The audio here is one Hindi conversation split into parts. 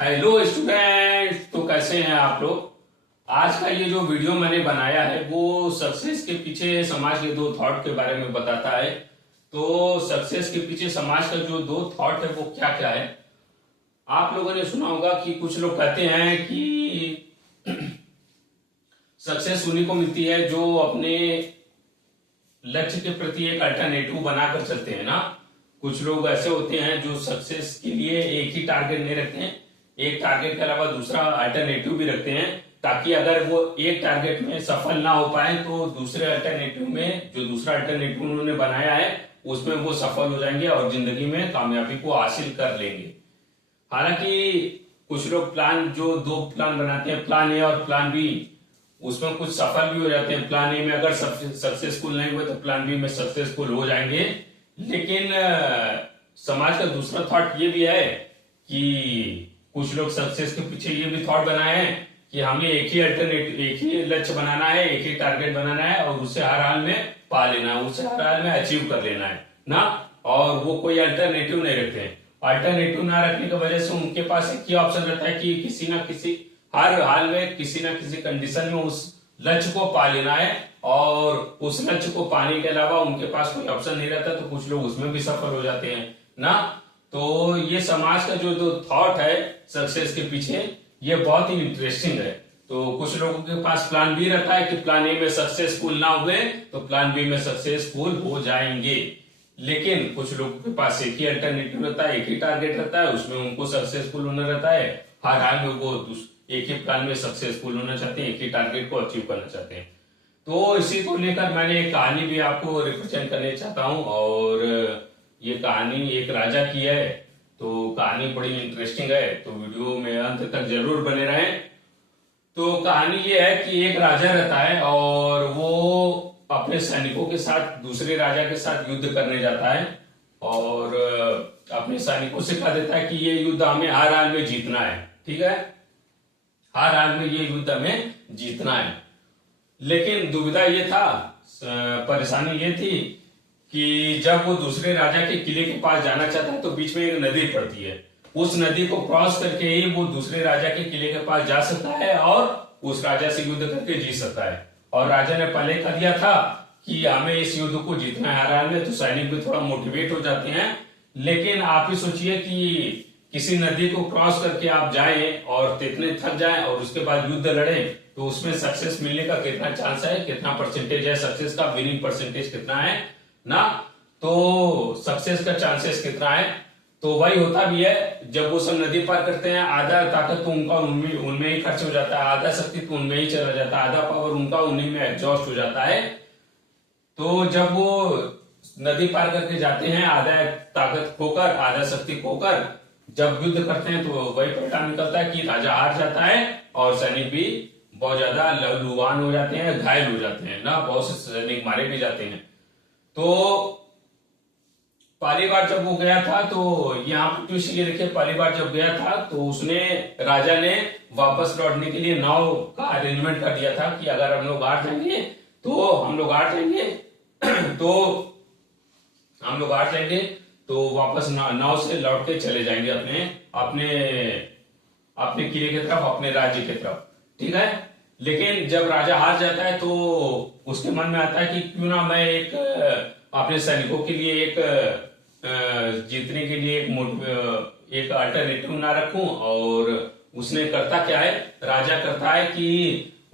हेलो स्टूडेंट्स, तो कैसे हैं आप लोग। आज का ये जो वीडियो मैंने बनाया है वो सक्सेस के पीछे समाज के दो थॉट के बारे में बताता है। तो सक्सेस के पीछे समाज का जो दो थॉट है वो क्या क्या है। आप लोगों ने सुना होगा कि कुछ लोग कहते हैं कि सक्सेस उन्हीं को मिलती है जो अपने लक्ष्य के प्रति एक अल्टरनेटिव बनाकर चलते हैं ना। कुछ लोग ऐसे होते हैं जो सक्सेस के लिए एक ही टारगेट नहीं रखते हैं, एक टारगेट के अलावा दूसरा अल्टरनेटिव भी रखते हैं, ताकि अगर वो एक टारगेट में सफल ना हो पाए तो दूसरे अल्टरनेटिव में जो दूसरा अल्टरनेटिव उन्होंने बनाया है उसमें वो सफल हो जाएंगे और जिंदगी में कामयाबी को हासिल कर लेंगे। हालांकि कुछ लोग जो दो प्लान बनाते हैं, प्लान ए और प्लान बी, उसमें कुछ सफल भी हो जाते हैं। प्लान ए में अगर सक्सेसफुल नहीं हुए तो प्लान बी में सक्सेसफुल हो जाएंगे। लेकिन समाज का दूसरा थॉट ये भी है कि कुछ लोग सक्सेस के पीछे ये भी थॉट बनाए हैं कि हमें एक ही लक्ष्य बनाना है, एक ही टारगेट बनाना है और उसे हर हाल में पा लेना है, उसे हर हाल में अचीव कर लेना है ना। और वो कोई अल्टरनेटिव नहीं रखते हैं। अल्टरनेटिव ना रखने की वजह से उनके पास एक ही ऑप्शन रहता है कि किसी ना किसी हर हाल में किसी ना किसी कंडीशन में उस लक्ष्य को पा लेना है। और उस लक्ष्य को पाने के अलावा उनके पास कोई ऑप्शन नहीं रहता, तो कुछ लोग उसमें भी सफल हो जाते हैं ना। तो ये समाज का जो थॉट है सक्सेस के पीछे, ये बहुत ही इंटरेस्टिंग है। तो कुछ लोगों के पास प्लान बी रहता है कि प्लान ए में सक्सेसफुल ना हुए तो प्लान बी में सक्सेसफुल हो जाएंगे। लेकिन कुछ लोगों के पास एक ही अल्टरनेटिव रहता है, एक ही टारगेट रहता है, उसमें उनको सक्सेसफुल होना रहता है। हर हाल में वो एक ही प्लान में सक्सेसफुल होना चाहते हैं, एक ही टारगेट को अचीव करना चाहते हैं। तो इसी को लेकर मैंने एक कहानी भी आपको रिप्रेजेंट करने चाहता हूं। और ये कहानी एक राजा की है। तो कहानी बड़ी इंटरेस्टिंग है, तो वीडियो में अंत तक जरूर बने रहें। तो कहानी ये है कि एक राजा रहता है और वो अपने सैनिकों के साथ दूसरे राजा के साथ युद्ध करने जाता है। और अपने सैनिकों से कह देता है कि ये युद्ध हमें हर हाल में जीतना है, ठीक है, हर हाल में ये युद्ध हमें जीतना है। लेकिन दुविधा ये था, परेशानी ये थी कि जब वो दूसरे राजा के किले के पास जाना चाहता है तो बीच में एक नदी पड़ती है। उस नदी को क्रॉस करके ही वो दूसरे राजा के किले के पास जा सकता है और उस राजा से युद्ध करके जीत सकता है। और राजा ने पहले कह दिया था कि हमें इस युद्ध को जीतना है हर हाल में, तो सैनिक भी थोड़ा मोटिवेट हो जाते हैं। लेकिन आप ही सोचिए कि किसी नदी को क्रॉस करके आप जाएं और इतने थक जाएं और उसके बाद युद्ध लड़ें, तो उसमें सक्सेस मिलने का कितना चांस है, कितना परसेंटेज है सक्सेस का, विनिंग परसेंटेज कितना है ना। तो सक्सेस का चांसेस कितना है। तो वही होता भी है, जब वो सब नदी पार करते हैं आधा ताकत तो उनका उनमें ही खर्च हो जाता है, आधा शक्ति तो उनमें ही चला जाता है, आधा पावर उनका उन्हीं में एग्जॉस्ट हो जाता है। तो जब वो नदी पार करके जाते हैं आधा ताकत खोकर, आधा शक्ति खोकर, जब युद्ध करते हैं तो वही परिणाम निकलता है कि राजा हार जाता है और सैनिक भी बहुत ज्यादा लहूलुहान हो जाते हैं, घायल हो जाते हैं ना, बहुत से सैनिक मारे भी जाते हैं। तो पहली बार जब वो गया था, तो यहाँ पे ट्विस्ट ये देखिए, पहली बार जब गया था तो उसने राजा ने वापस लौटने के लिए नाव का अरेंजमेंट कर दिया था कि अगर हम लोग हार जाएंगे तो हम लोग हार जाएंगे तो हम लोग हार जाएंगे तो वापस नाव से लौट के चले जाएंगे अपने अपने अपने किले की तरफ, अपने राज्य की तरफ, ठीक है। लेकिन जब राजा हार जाता है तो उसके मन में आता है कि क्यों ना मैं एक अपने सैनिकों के लिए एक जीतने के लिए एक अल्टरनेटिव ना रखूं। और उसने करता क्या है, राजा करता है कि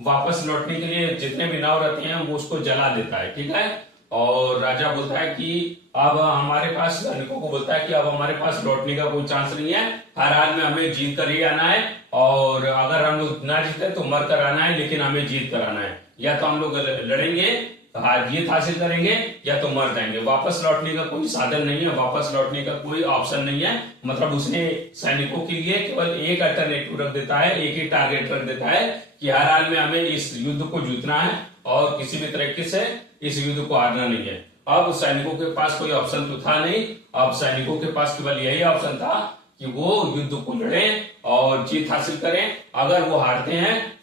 वापस लौटने के लिए जितने भी नाव रहते हैं वो उसको जला देता है, ठीक है। और राजा बोलता है कि अब हमारे पास, सैनिकों को बोलता है कि अब हमारे पास लौटने का कोई चांस नहीं है, हर हाल में हमें जीत कर ही आना है। और अगर हम लोग ना जीते तो मर कर आना है, लेकिन हमें जीत कर आना है। या तो हम लोग लड़ेंगे, जीत हासिल करेंगे, या तो मर जाएंगे। वापस लौटने का कोई साधन नहीं है, वापस लौटने का कोई ऑप्शन नहीं है। मतलब उसने सैनिकों के लिए केवल एक अल्टरनेटिव रख देता है, एक ही टारगेट रख देता है कि हर हाल में हमें इस युद्ध को जीतना है और किसी भी तरीके से इस युद्ध को हारना नहीं है। अब सैनिकों के पास कोई ऑप्शन तो था नहीं, अब सैनिकों के पास केवल यही ऑप्शन था कि वो युद्ध को लड़ें और जीत हासिल करें। अगर वो हारते हैं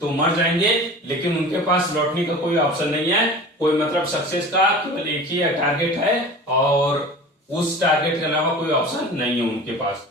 तो मर जाएंगे, लेकिन उनके पास लौटने का कोई ऑप्शन नहीं है, कोई मतलब सक्सेस का केवल एक ही टारगेट है और उस टारगेट के अलावा कोई ऑप्शन नहीं है उनके पास।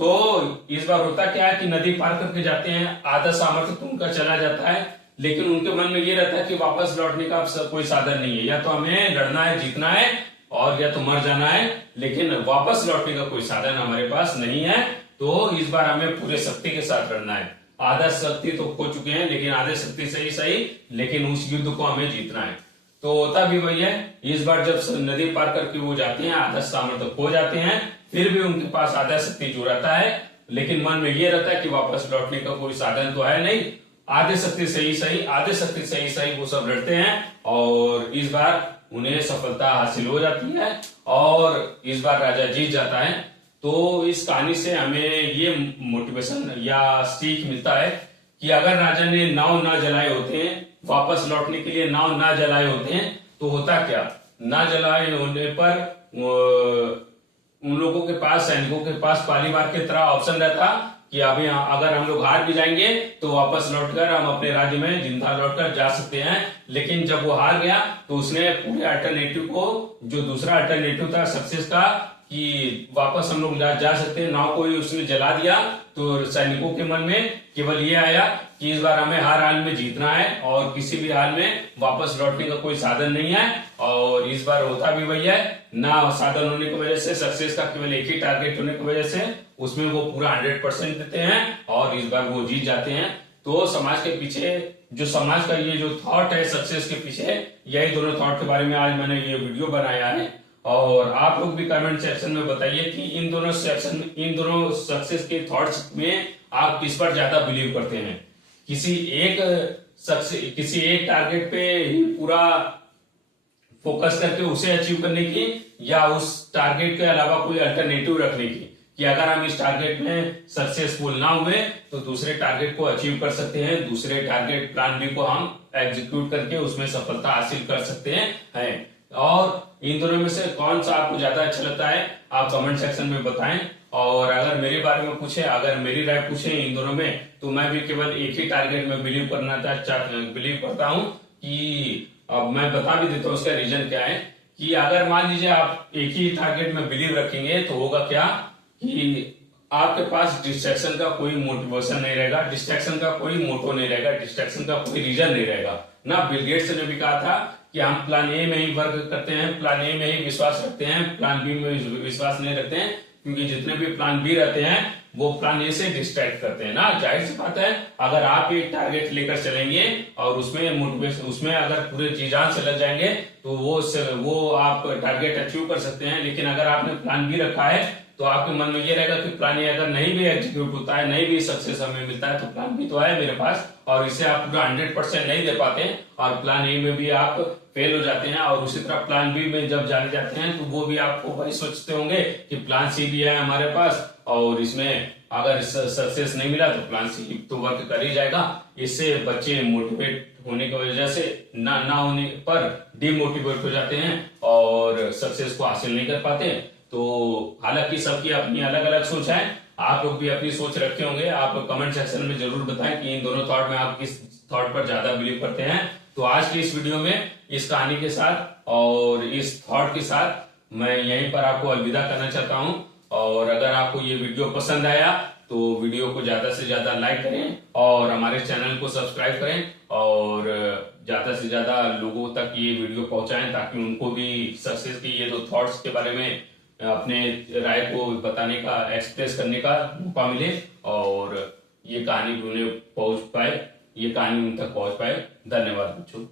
तो इस बार होता क्या है कि नदी पार करके जाते हैं, आधा सामर्थ्य तो उनका चला जाता है, लेकिन उनके मन में ये रहता है कि वापस लौटने का कोई साधन नहीं है, या तो हमें लड़ना है, जीतना है, और या तो मर जाना है, लेकिन वापस लौटने का कोई साधन हमारे पास नहीं है। तो इस बार हमें पूरे शक्ति के साथ लड़ना है। आधा शक्ति तो खो चुके हैं, लेकिन आधे शक्ति सही सही, लेकिन उस युद्ध को हमें जीतना है। तो होता भी वही है, इस बार जब नदी पार करके वो जाते हैं, आधा सामर्थ्य खो जाते हैं, फिर भी उनके पास आधा शक्ति जो रहता है, लेकिन मन में ये रहता है कि वापस लौटने का कोई साधन तो है नहीं। आधे शक्ति सही सही, आधे शक्ति सही सही वो सब लड़ते हैं, और इस बार उन्हें सफलता हासिल हो जाती है, और इस बार राजा जीत जाता है। तो इस कहानी से हमें ये मोटिवेशन या सीख मिलता है कि अगर राजा ने नाव ना जलाए होते हैं, वापस लौटने के लिए नाव ना जलाए होते हैं, तो होता क्या, ना जलाए होने पर उन लोगों के पास, सैनिकों के पास पहली बार की तरह ऑप्शन रहता कि अभी अगर हम लोग हार भी जाएंगे तो वापस लौटकर हम अपने राज्य में जिंदा लौटकर जा सकते हैं। लेकिन जब वो हार गया तो उसने पूरे अल्टरनेटिव को, जो दूसरा अल्टरनेटिव था सक्सेस का, कि वापस हम लोग जा सकते हैं, नाव को ही उसने जला दिया। तो सैनिकों के मन में केवल ये आया कि इस बार हमें हर हाल में जीतना है, और किसी भी हाल में वापस लौटने का कोई साधन नहीं है। और इस बार होता भी वही है, ना साधन होने की वजह से, सक्सेस का केवल एक ही टारगेट होने की वजह से उसमें वो पूरा 100% देते हैं, और इस बार वो जीत जाते हैं। तो समाज के पीछे, जो समाज का ये जो थॉट है सक्सेस के पीछे, यही दोनों थॉट के बारे में आज मैंने ये वीडियो बनाया है। और आप लोग भी कमेंट सेक्शन में बताइए कि इन दोनों सक्सेस के थॉट्स में आप किस पर ज्यादा बिलीव करते हैं, किसी एक टारगेट पे ही पूरा फोकस करके उसे अचीव करने की, या उस टारगेट के अलावा कोई अल्टरनेटिव रखने की, कि अगर हम इस टारगेट में सक्सेसफुल ना हुए तो दूसरे टारगेट को अचीव कर सकते हैं, दूसरे टारगेट प्लान बी को हम एग्जीक्यूट करके उसमें सफलता हासिल कर सकते हैं। और इन दोनों में से कौन सा आपको ज्यादा अच्छा लगता है, आप कमेंट सेक्शन में बताएं। और अगर मेरे बारे में पूछे, अगर मेरी राय पूछे इन दोनों में, तो मैं भी केवल एक ही टारगेट में बिलीव करता हूं कि, अब मैं बता भी देता हूं उसका रीजन क्या है। कि अगर मान लीजिए आप एक ही टारगेट में बिलीव रखेंगे तो होगा क्या कि आपके पास डिस्ट्रैक्शन का कोई मोटिवेशन नहीं रहेगा, डिस्ट्रैक्शन का कोई मोटो नहीं रहेगा, डिस्ट्रैक्शन का कोई रीजन नहीं रहेगा ना। बिल गेट्स ने भी कहा था कि हम प्लान ए में ही वर्क करते हैं, प्लान ए में ही विश्वास रखते हैं, प्लान बी में विश्वास नहीं रखते हैं, क्योंकि जितने भी प्लान बी रहते हैं वो प्लान ए से डिस्ट्रैक्ट करते हैं ना। जाहिर सी बात है, अगर आप एक टारगेट लेकर चलेंगे और उसमें मोटिवेशन, उसमें अगर पूरे जी जान से लग जाएंगे तो वो आप टारगेट अचीव कर सकते हैं। लेकिन अगर आपने प्लान बी रखा है तो आपके मन में ये रहेगा कि प्लान ए अगर नहीं भी एग्जीक्यूट होता है, नहीं भी सक्सेस हमें मिलता है, तो प्लान बी तो है मेरे पास, और इसे आप पूरा 100% नहीं दे पाते, और प्लान ए में भी आप फेल हो जाते हैं। और उसी तरह प्लान बी में जब जाने जाते हैं तो वो भी आपको वही सोचते होंगे कि प्लान सी भी है हमारे पास, और इसमें अगर सक्सेस नहीं मिला तो प्लान सी तो वर्क कर ही जाएगा। इससे बच्चे मोटिवेट होने की वजह से ना होने पर डिमोटिवेट हो जाते हैं और सक्सेस को हासिल नहीं कर पाते। तो हालांकि सबकी अपनी अलग अलग सोच है, आप लोग भी अपनी सोच रखे होंगे। आप कमेंट सेक्शन में जरूर बताएं कि इन दोनों थॉट में आप किस थॉट पर ज्यादा बिलीव करते हैं। तो आज की इस वीडियो में इस कहानी के साथ और इस थॉट के साथ मैं यहीं पर आपको अलविदा करना चाहता हूं। और अगर आपको ये वीडियो पसंद आया तो वीडियो को ज्यादा से ज्यादा लाइक करें और हमारे चैनल को सब्सक्राइब करें, और ज्यादा से ज्यादा लोगों तक ये वीडियो पहुंचाएं ताकि उनको भी सक्सेस की ये दो थॉट्स के बारे में अपने राय को बताने का, एक्सप्रेस करने का मौका मिले, और ये कहानी उन्हें पहुंच पाए, ये कहानी उन तक पहुंच पाए। धन्यवाद बच्चों।